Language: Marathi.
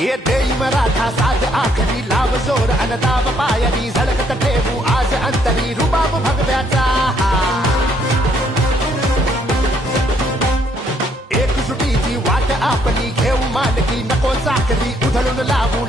ये देई मराठा साज आखरी लाव जोर अनदाव पायरी झळकत ठेवू आज अंतरी रुबाब भगव्याचा एक सुटीची वाट आपली घेऊ मालकी नको चाकरी उधळून लावू